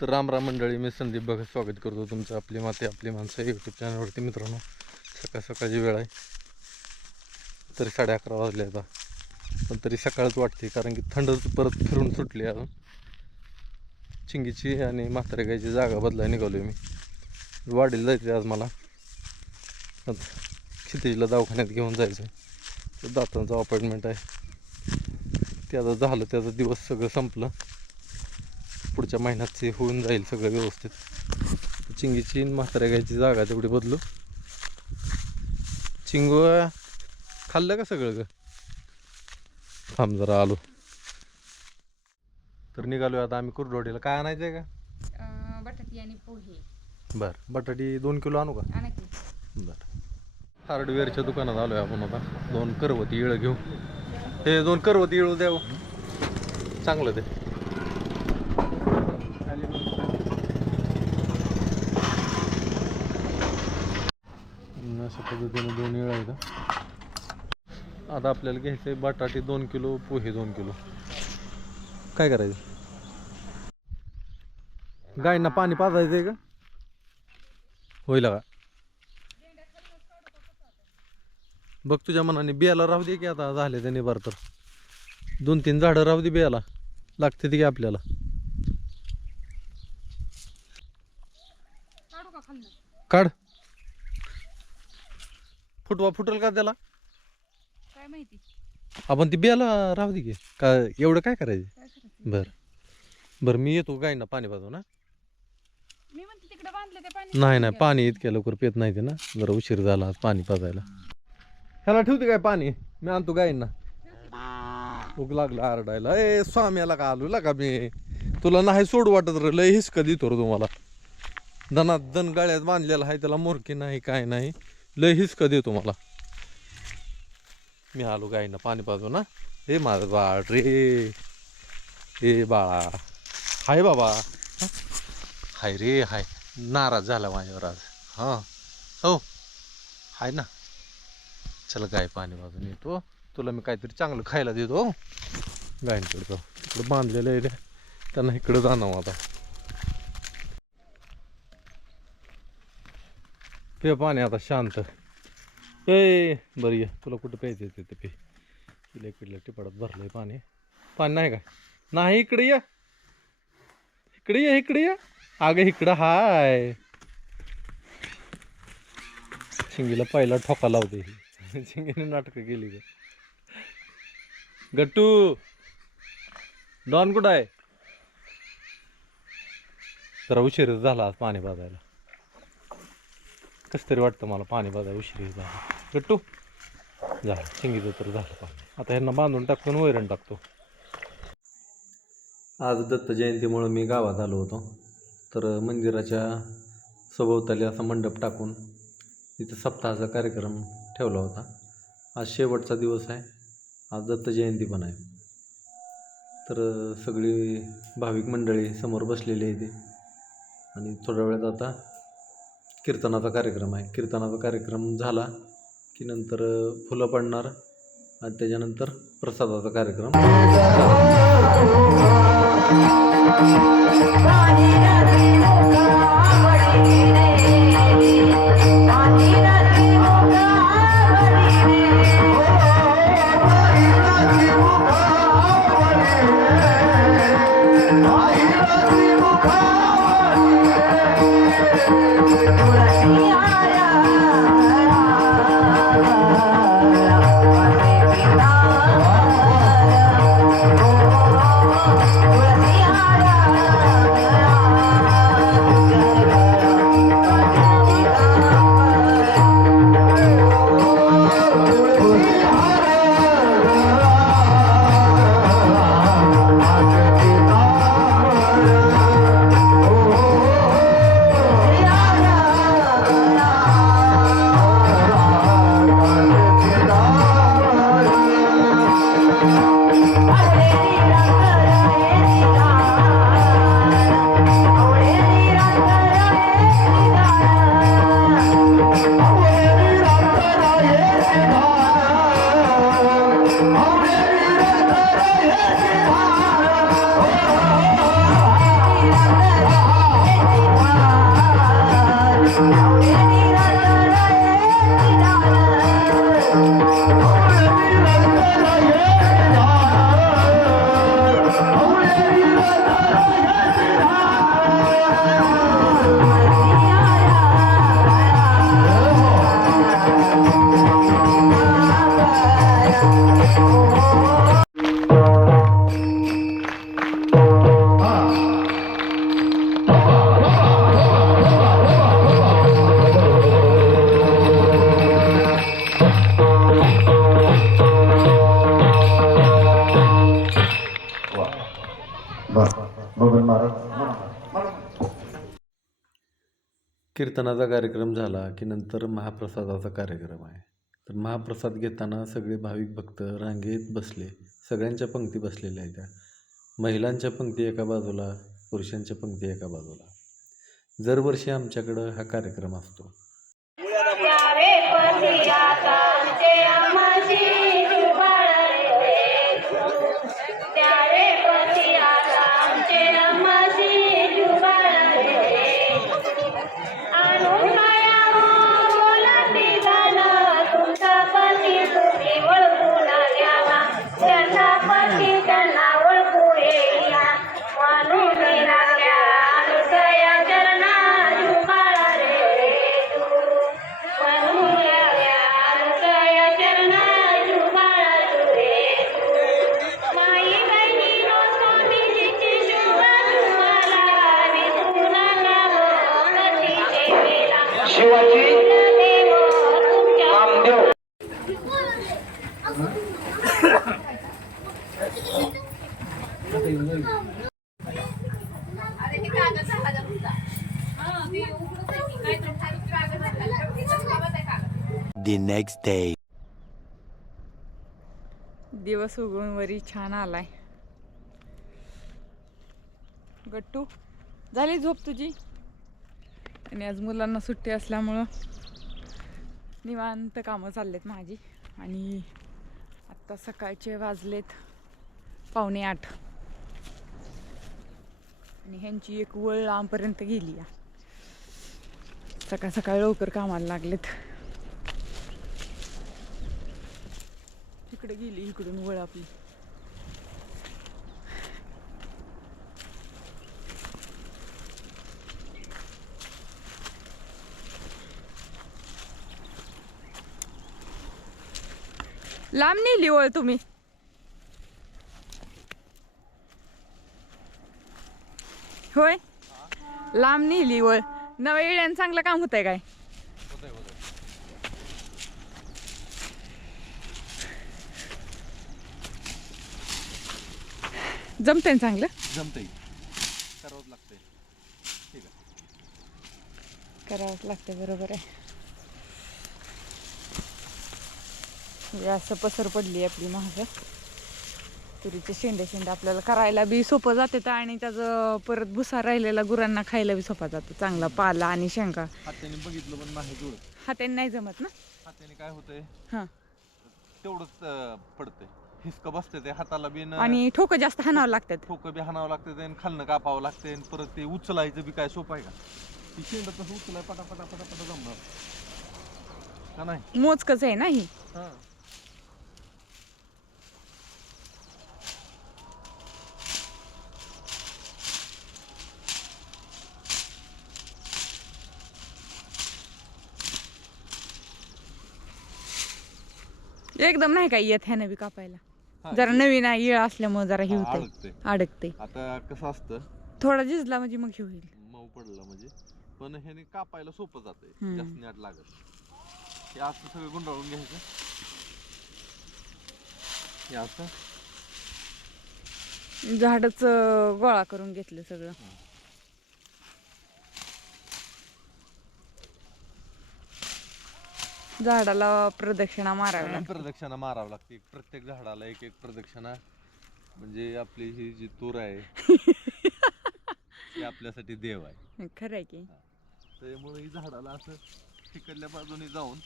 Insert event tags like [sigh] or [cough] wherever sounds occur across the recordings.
तर राम राम मंडळी मी संदीप बघा स्वागत करतो तुमचं आपली माते आपली माणसं यूट्यूब चॅनलवरती मित्रांनो. सकाळ सकाळची वेळ आहे. तरी साडे अकरा वाजले आता. पण तरी सकाळच वाटते कारण की थंड परत फिरून सुटली अजून चिंगीची आणि म्हातारे गायची जागा बदलाय निघालो मी. वाढीला जायचं आज मला. आता क्षितिजला दवाखान्यात घेऊन जायचं तर दातांचं अपॉइंटमेंट आहे. ते आता झालं त्याचा दिवस सगळं संपलं. पुढच्या महिन्यात ते होऊन जाईल सगळं व्यवस्थित. चिंगीची आणि म्हाताऱ्या गायची जागा तेवढी बदलू. चिंगू खाल्लं का सगळं ग? थांब जरा आलो. तर निघालो आता आम्ही कुरडोडीला. काय आणायचं आहे का बटाटी आणि पोहे. बरं. बटाटी दोन किलो आणू का? आणा की. बरं. हार्डवेअरच्या दुकानात आलो आहे आपण आता. दोन करवती इळं घेऊ. हे दोन करवती इळू द्यावं चांगलं ते. अशा पद्धतीने दोन इळं आहेत आता आपल्याला घ्यायचं आहे बटाटे दोन किलो पोहे दोन किलो. काय करायचं? गायींना पाणी पाजायचं आहे का? होईल का? बघ तुझ्या मनाने बियाला राहू दे की आता झाले त्याने बरं तर. दोन तीन झाडं राहू दे बियाला. लागते ती की आपल्याला. काढ. फुटवा फुटल का त्याला? काय माहिती? आपण ती बियाला राहू दे की. का एवढं काय करायचं? काय करायचं? बरं. बरं मी येतो गायींना पाणी पाजू ना मी म्हणते तिकडे बांधले ते पाणी नाही नाही पाणी इतक्या लवकर पेत नाही ते ना. जरा उशीर झाला आज पाणी पाजायला. ह्याला ठेवते काय पाणी? मी आणतो गायींना भूक लागला आरडायला. ए स्वाम्याला का आलो? का मी? तुला नाही सोड वाटत रे लय हिसका देतो रे तुम्हाला. दनात दन गाळ्यात बांधलेला आहे त्याला मोरकी नाही काय नाही. लय हिसका देतो मला. मी आलो गायींना पाणी पाजू ना हे माझं बाळ रे. हे बाळा. हाय बाबा. हाय रे हाय. नाराज झाला माझ्यावर आज. हां. हो. हाय ना. चल गाय पाणी वाजून येतो. तुला मी काहीतरी चांगलं खायला देतो हो. गायींकडे जाऊ. इकडं बांधलेलं आहे रे. त्यांना इकडं जाणं आता पे पाणी आता शांत. ए बरं ये. तुला कुठं प्यायचं ते ते पे. तिला इकडल्या टिपाडात भरलंय पाणी. पाणी नाही का? नाही इकडे ये. इकडे ये इकडे ये. अगं इकडं हाय. शिंगीला पहिला ठोका लावते ही. शिंगीने नाटकं केली ग. गट्टू डॉन कुठं आहे? जरा उशीरच झाला आज पाणी पाजायला. कसं तरी वाटतं मला पाणी बघा उशीर झाला गट्टू? झालं. शिंगीचं तर झालं पाणी. आता ह्यांना बांधून टाकतो आणि वैरण टाकतो. आज दत्त जयंतीमुळं मी गावात आलो होतो. तर मंदिराच्या सभोवताली असा मंडप टाकून इथं सप्ताहाचा कार्यक्रम ठेवला होता. आज शेवटचा दिवस आहे. आज दत्त जयंती पण आहे. तर सगळी भाविक मंडळी समोर बसलेली आहे ते आणि थोड्या वेळात आता कीर्तनाचा कार्यक्रम आहे. कीर्तनाचा कार्यक्रम झाला की नंतर फुलं पडणार आणि त्याच्यानंतर प्रसादाचा कार्यक्रम. कीर्तनाचा कार्यक्रम झाला की नंतर महाप्रसादाचा कार्यक्रम आहे. तर महाप्रसाद घेताना सगळे भाविक भक्त रांगेत बसले. सगळ्यांच्या पंक्ती बसलेल्या आहेत त्या. महिलांच्या पंक्ती एका बाजूला पुरुषांच्या पंक्ती एका बाजूला. दरवर्षी आमच्याकडं हा कार्यक्रम असतो. Shivaji Namdev the next day. दिवस उगवून वरी छान आलाय. गट्टू झाली झोप तुझी? आणि आज मुलांना सुट्टी असल्यामुळं निवांत कामं चाललेत माझी. आणि आत्ता सकाळचे वाजलेत पावणे आठ. आणि ह्यांची एक वळ लांबपर्यंत गेली या. सकाळ सकाळ लवकर कामाला लागलेत. तिकडे गेली इकडून वळ आपली. लांब नेली वळ तुम्ही. होय? लांब नेली वळ नव्या येळ्यानं चांगलं काम होतंय काय? जमतंय ना चांगलं? जमतंय. करावंच लागतंय. ठीक आहे. करावंच लागतं बरोबर आहे. हे असं पसर पडली आपली महाग तुरीचे शेंडे शेंडे आपल्याला करायला बी सोपं जाते आणि त्याचं परत भुसा राहिलेला गुरांना खायला बी सोपा जातो. चांगला पाला आणि शेंगा. हाताने बघितलं पण नाही हाताने नाही जमत ना? हाताने काय होतंय? हां. तेवढंच पडतंय. हिसकं बसते ते हाताला बिन आणि ठोकं जास्त हाणावं लागतात. ठोकं बी हाणावं लागतं आणि खालनं कापावं लागते आणि परत ते उचलायचं बी काय सोपं आहे का? ती शेंड तसं उचलाय पटा पटा पटा पटा जमणार. का नाही? मोजकच आहे ना ही. एकदम नाही काय येत ह्यानं बी कापायला. जरा नवीन आहे येळ असल्यामुळे जरा हे हा, होतंय. अडकते अडकते आता कसं असतं? थोडा झिजला म्हणजे मग हे होईल. मऊ पडलं म्हणजे. पण ह्याने कापायला सोपं जातंय. हम्म. जास्त न्याट लागत हे असं सगळं गुंडाळून घ्यायचं. हे असं. झाडच गोळा करून घेतलं सगळं. झाडाला प्रदक्षिणा मारावी लागते. प्रदक्षिणा मारावं लागते. प्रत्येक झाडाला एक एक प्रदक्षिणा. म्हणजे आपली ही जी तूर आहे ती आपल्यासाठी देव आहे. खरं आहे की. त्यामुळे ही झाडाला असं तिकडल्या बाजूने जाऊन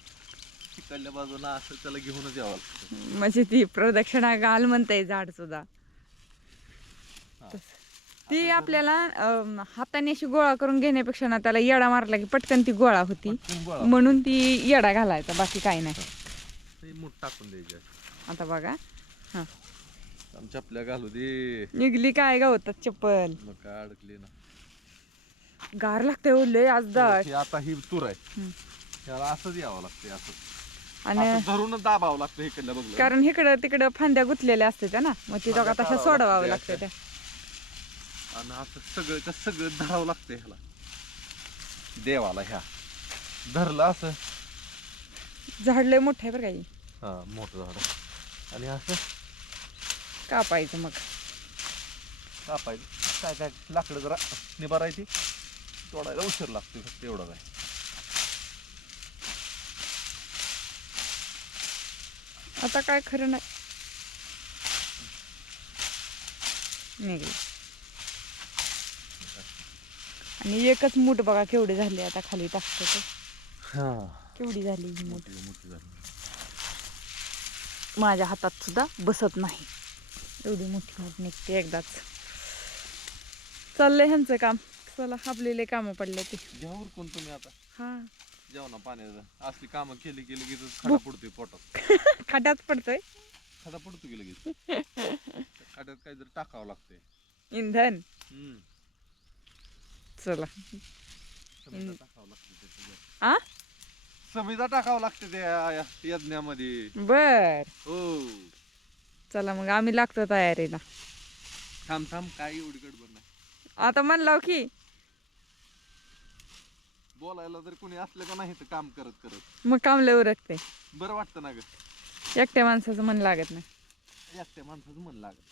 तिकडल्या बाजूला असं त्याला घेऊनच यावं लागतं. म्हणजे ती प्रदक्षिणा घाल म्हणताय झाड सुद्धा. हा. तसं. ती आपल्याला हाताने अशी गोळा करून घेण्यापेक्षा ना त्याला येडा मारला की पटकन ती गोळा होती. पटकन गोळा म्हणून ती येडा घालायचा बाकी काही नाही. ते मूठ टाकून द्यायचे आता बघा. हा. आमच्या आपल्या घालू दे. निघली काय गावतात चप्पल? मग काय अडकली ना. गार लागते ओले आज दाट. ही आता ही तूर आहे. हम्म. त्याला असंच यावं लागते असं. आणि असं धरूनच दाबावं लागतं इकडल्या बघलं. कारण इकडं तिकडं फांद्या गुतलेल्या असते त्या ना. मग ती दोघा तशा सोडवावं लागतं लागतं त्या. आणि असं सगळं का सगळं धरावं लागतं ह्याला. देवाला ह्या. धरलं असं. झाड लय मोठं आहे बरं काही हा. मोठं झाड. आणि असं? कापायचं मग. कापायचं. काय काय लाकडं जरा निभारायची. तोडायला उशीर लागतो फक्त एवढं काय. आता काय खरं नाही. निघलं. आणि एकच मूठ बघा केवढी झाली आता खाली टाकतो ते. हां. केवढी झाली ही मूठ. मोठी झाली. माझ्या हातात सुद्धा बसत नाही. एवढी मोठी मूठ निघते एकदाच. चाललंय ह्यांचं काम. चला आपलेले कामं पडले ते. घ्यावर कोण तुम्ही आता. हा. जेवणा पाण्याचं. असली कामं केली केली की खडा पडतोय पोटात. [laughs] खाट्यात पडतोय? खडा पडतो की लगेच. [laughs] खड्यात काहीतरी टाकावं लागतंय. इंधन. हम्म. चला. आ? समिधा टाकावं लागते त्या यज्ञामध्ये. बर. हो. चला मग आम्ही लागतो तयारीला. थांब थांब काय एवढी गडबड नाही. आता म्हणलाव की. बोलायला जर कोणी असलं का नाही तर काम करत करत. मग काम लय उरकते. बरं वाटतं ना ग. एकट्या माणसाचं मन लागत नाही. एकट्या माणसाचं मन लागत